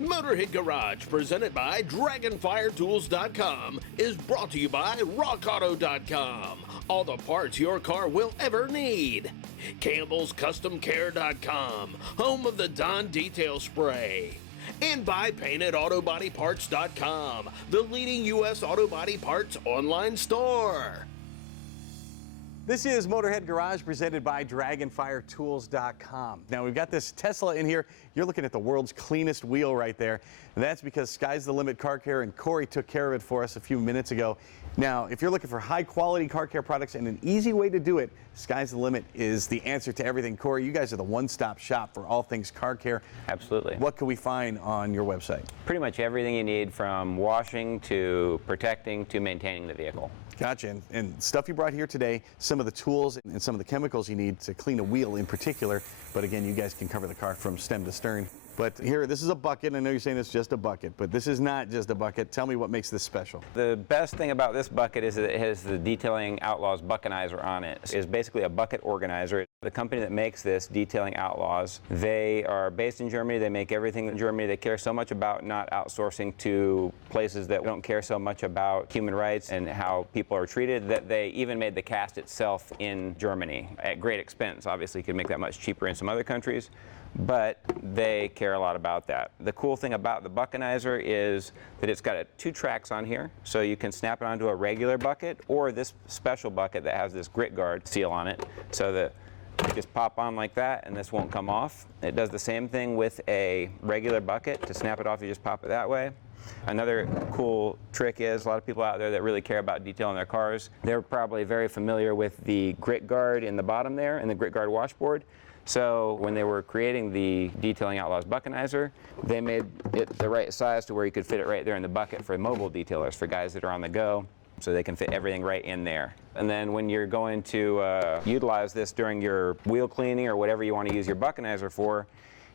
Motorhead Garage, presented by DragonfireTools.com, is brought to you by RockAuto.com. All the parts your car will ever need. Campbell's CustomCare.com, home of the Don Detail Spray. And by PaintedAutoBodyParts.com, the leading U.S. auto body parts online store. This is Motorhead Garage, presented by DragonfireTools.com. Now, we've got this Tesla in here. You're looking at the world's cleanest wheel right there. And that's because Sky's the Limit Car Care, and Corey took care of it for us a few minutes ago. Now, if you're looking for high-quality car care products and an easy way to do it, Sky's the Limit is the answer to everything. Corey, you guys are the one-stop shop for all things car care. Absolutely. What can we find on your website? Pretty much everything you need, from washing to protecting to maintaining the vehicle. Gotcha. And stuff you brought here today, some of the tools and some of the chemicals you need to clean a wheel in particular. But again, you guys can cover the car from stem to stern. But here, this is a bucket. I know you're saying it's just a bucket, but this is not just a bucket. Tell me what makes this special. The best thing about this bucket is that it has the Detailing Outlaws Buckenizer on it. It's basically a bucket organizer. The company that makes this, Detailing Outlaws, they are based in Germany. They make everything in Germany. They care so much about not outsourcing to places that don't care so much about human rights and how people are treated, that they even made the cast itself in Germany at great expense. Obviously, you could make that much cheaper in some other countries, but they care a lot about that. The cool thing about the Buckenizer is that it's got two tracks on here, so you can snap it onto a regular bucket or this special bucket that has this grit guard seal on it, so that you just pop on like that and this won't come off. It does the same thing with a regular bucket. To snap it off, you just pop it that way. Another cool trick is, a lot of people out there that really care about detailing their cars, they're probably very familiar with the grit guard in the bottom there and the grit guard washboard. So when they were creating the Detailing Outlaws Buckenizer, they made it the right size to where you could fit it right there in the bucket for mobile detailers, for guys that are on the go, so they can fit everything right in there. And then when you're going to utilize this during your wheel cleaning or whatever you want to use your Buckenizer for,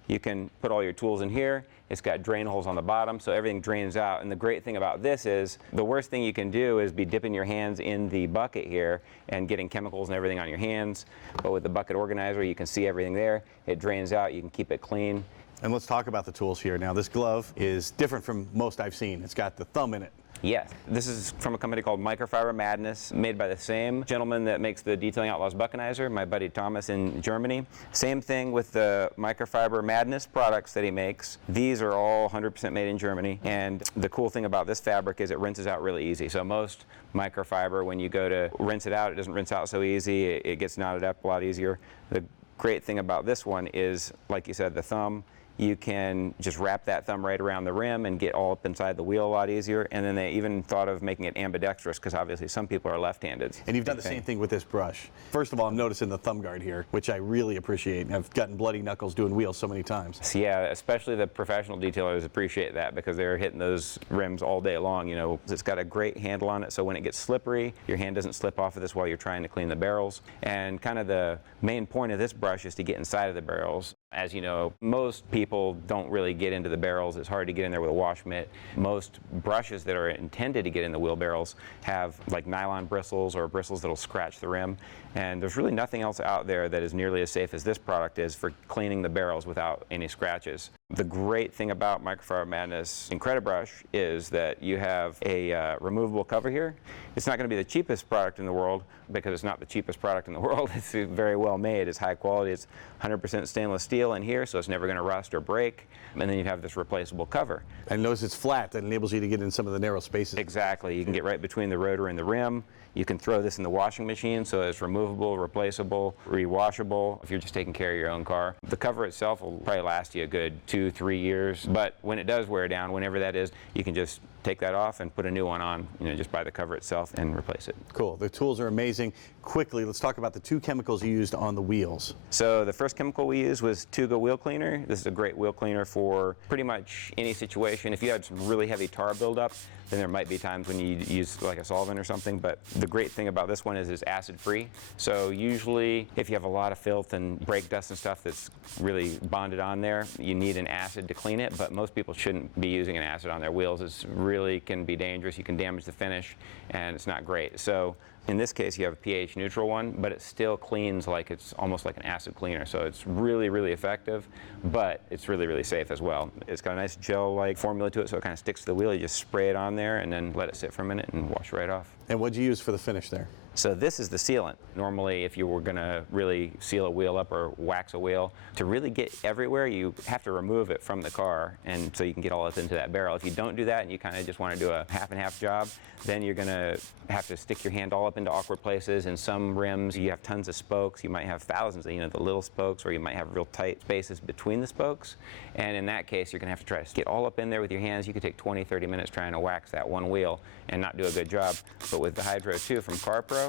you can put all your tools in here. It's got drain holes on the bottom, so everything drains out. And the great thing about this is, the worst thing you can do is be dipping your hands in the bucket here and getting chemicals and everything on your hands. But with the bucket organizer, you can see everything there. It drains out, you can keep it clean. And let's talk about the tools here. Now, this glove is different from most I've seen. It's got the thumb in it. Yes. This is from a company called Microfiber Madness, made by the same gentleman that makes the Detailing Outlaws Buckenizer, my buddy Thomas in Germany. Same thing with the Microfiber Madness products that he makes. These are all 100% made in Germany, and the cool thing about this fabric is it rinses out really easy. So most microfiber, when you go to rinse it out, it doesn't rinse out so easy. It gets knotted up a lot easier. The great thing about this one is, like you said, the thumb. You can just wrap that thumb right around the rim and get all up inside the wheel a lot easier. And then they even thought of making it ambidextrous, because obviously some people are left-handed. And you've done the same thing with this brush. First of all, I'm noticing the thumb guard here, which I really appreciate. I've gotten bloody knuckles doing wheels so many times. So yeah, especially the professional detailers appreciate that, because they're hitting those rims all day long. You know, it's got a great handle on it, so when it gets slippery, your hand doesn't slip off of this while you're trying to clean the barrels. And kind of the main point of this brush is to get inside of the barrels. As you know, most people don't really get into the barrels. It's hard to get in there with a wash mitt. Most brushes that are intended to get in the wheel barrels have like nylon bristles or bristles that'll scratch the rim. And there's really nothing else out there that is nearly as safe as this product is for cleaning the barrels without any scratches. The great thing about Microfiber Madness Incredibrush is that you have a removable cover here. It's not going to be the cheapest product in the world, because it's not the cheapest product in the world. It's very well made. It's high quality. It's 100% stainless steel in here, so it's never going to rust or break. And then you have this replaceable cover. I notice it's flat. That enables you to get in some of the narrow spaces. Exactly. You can get right between the rotor and the rim. You can throw this in the washing machine, so it's removable, replaceable, rewashable if you're just taking care of your own car. The cover itself will probably last you a good 2-3 years, but when it does wear down, whenever that is, you can just take that off and put a new one on, you know, just buy the cover itself and replace it. Cool. The tools are amazing. Quickly, let's talk about the two chemicals you used on the wheels. So the first chemical we used was Tuga Wheel Cleaner. This is a great wheel cleaner for pretty much any situation. If you had some really heavy tar buildup, then there might be times when you use like a solvent or something, but the great thing about this one is it's acid-free. So usually if you have a lot of filth and brake dust and stuff that's really bonded on there, you need an acid to clean it, but most people shouldn't be using an acid on their wheels. It's really can be dangerous. You can damage the finish, and it's not great. So In this case, you have a pH neutral one, but it still cleans like it's almost like an acid cleaner. So it's really, really effective, but it's really, really safe as well. It's got a nice gel-like formula to it, so it kind of sticks to the wheel. You just spray it on there and then let it sit for a minute and wash right off. And what'd you use for the finish there? So this is the sealant. Normally, if you were going to really seal a wheel up or wax a wheel, to really get everywhere, you have to remove it from the car, and so you can get all this into that barrel. If you don't do that and you kind of just want to do a half and half job, then you're going to have to stick your hand all up into awkward places. In some rims, you have tons of spokes. You might have thousands of, the little spokes, or you might have real tight spaces between the spokes. And in that case, you're going to have to try to get all up in there with your hands. You could take 20, 30 minutes trying to wax that one wheel and not do a good job. But with the Hydro 2 from CarPro,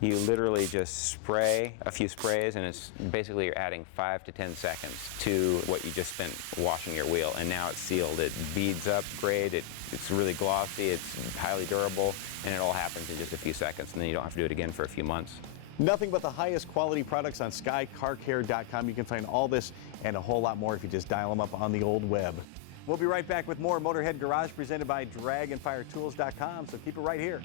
you literally just spray a few sprays, and it's basically you're adding 5 to 10 seconds to what you just spent washing your wheel, and now it's sealed. It beads up great, it's really glossy, it's highly durable, and it all happens in just a few seconds, and then you don't have to do it again for a few months. Nothing but the highest quality products on SkyCarCare.com. You can find all this and a whole lot more if you just dial them up on the old web. We'll be right back with more Motorhead Garage presented by DragonfireTools.com, so keep it right here.